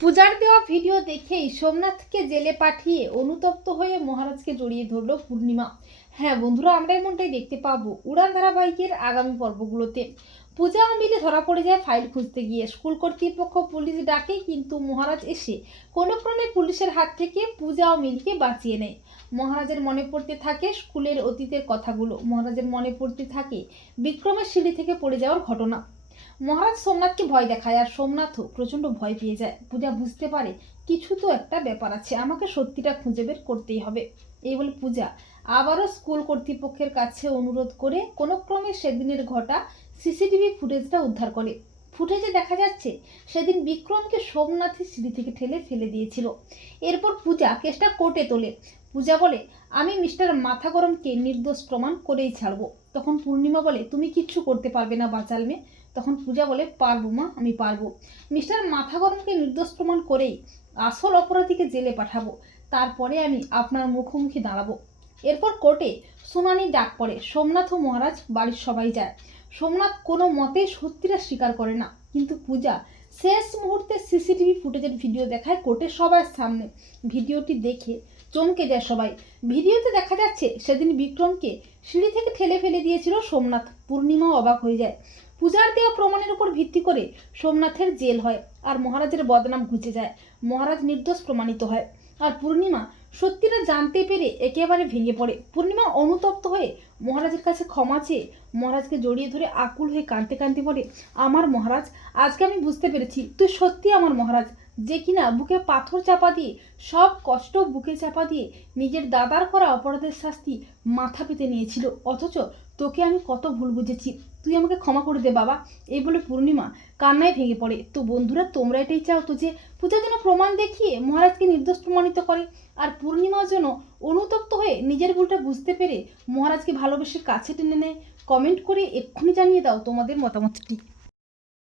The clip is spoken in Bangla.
পূজার দেওয়া ভিডিও দেখেই সোমনাথকে জেলে পাঠিয়ে অনুতপ্ত হয়ে মহারাজকে জড়িয়ে ধরল পূর্ণিমা। হ্যাঁ বন্ধুরা, আমরা এমনটাই দেখতে পাবো উড়ান ধারাবাহিকের আগামী পর্বগুলোতে। পূজা ও মিলে ধরা পড়ে যায় ফাইল খুঁজতে গিয়ে। স্কুল কর্তৃপক্ষ পুলিশ ডাকে, কিন্তু মহারাজ এসে কোনো ক্রমে পুলিশের হাত থেকে পূজা ও মিলকে বাঁচিয়ে নেয়। মহারাজের মনে পড়তে থাকে স্কুলের অতীতের কথাগুলো। মহারাজের মনে পড়তে থাকে বিক্রমের সিঁড়ি থেকে পড়ে যাওয়ার ঘটনা। মহারাজ সোমনাথকে ভয় দেখায় আর সোমনাথও প্রচণ্ড ভয় পেয়ে যায়। পূজা বুঝতে পারে কিছু তো একটা ব্যাপার আছে, আমাকে সত্যিটা খুঁজে বের করতেই হবে। এই বলে পূজা আবারও স্কুল কর্তৃপক্ষের কাছে অনুরোধ করে কোনো ক্রমে সেদিনের ঘটা সিসিটিভি ফুটেজটা উদ্ধার করে। ফুটেজে দেখা যাচ্ছে সেদিন বিক্রমকে সোমনাথের সিঁড়ি থেকে ঠেলে ফেলে দিয়েছিল। এরপর পূজা কেসটা কোর্টে তোলে। পূজা বলে, আমি মিস্টার মাথা গরমকে নির্দোষ প্রমাণ করেই ছাড়বো। তখন পূর্ণিমা বলে, তুমি কিচ্ছু করতে পারবে না বাচাল মেয়ে। তখন পূজা বলে, পারব মা, আমি পারব। মিস্টার মাথা গরমকে নির্দোষ প্রমাণ করেই আসল অপরাধীকে জেলে পাঠাবো। তারপরে আমি আপনার মুখোমুখি দাঁড়াবো। এরপর কোর্টে শুনানি ডাক পড়ে। সোমনাথ ও মহারাজ বাড়ির সবাই যায়। সোমনাথ কোনো মতেই সত্যিটা স্বীকার করে না। কিন্তু পূজা, শেষ মুহূর্তে সিসিটিভি ফুটেজের ভিডিও দেখায় কোর্টে সবার সামনে। ভিডিওটি দেখে চমকে যায় সবাই। ভিডিওতে দেখা যাচ্ছে, সেদিন বিক্রমকে সিঁড়ি থেকে ঠেলে ফেলে দিয়েছিল সোমনাথ। পূর্ণিমাও অবাক হয়ে যায়। পূজার দেওয়া প্রমাণের উপর ভিত্তি করে সোমনাথের জেল হয় আর মহারাজের বদনাম ঘুচে যায়। মহারাজ নির্দোষ প্রমাণিত হয়। আর পূর্ণিমা সত্যিটা জানতে পেরে একেবারে ভেঙে পড়ে। পূর্ণিমা অনুতপ্ত হয়ে মহারাজের কাছে ক্ষমা চেয়ে মহারাজকে জড়িয়ে ধরে আকুল হয়ে কাঁদতে কাঁদতে বলে, আমার মহারাজ, আজকে আমি বুঝতে পেরেছি, তুই সত্যি আমার মহারাজ। যে কিনা বুকে পাথর চাপা দিয়ে, সব কষ্ট বুকে চাপা দিয়ে নিজের দাদার করা অপরাধের শাস্তি মাথা পেতে নিয়েছিল। অথচ তোকে আমি কত ভুল বুঝেছি। তুই আমাকে ক্ষমা করে দে বাবা, এই বলে পূর্ণিমা কান্নায় ভেঙে পড়ে। তো বন্ধুরা, তোমরা এটাই চাও তো যে পূজা যেন প্রমাণ দেখিয়ে মহারাজকে নির্দোষ প্রমাণিত করে। আর পূর্ণিমা যেন অনুতপ্ত হয়ে নিজের ভুলটা বুঝতে পেরে মহারাজকে ভালোবেসে কাছে টেনে নেয়। কমেন্ট করে এক্ষুনি জানিয়ে দাও তোমাদের মতামতটি।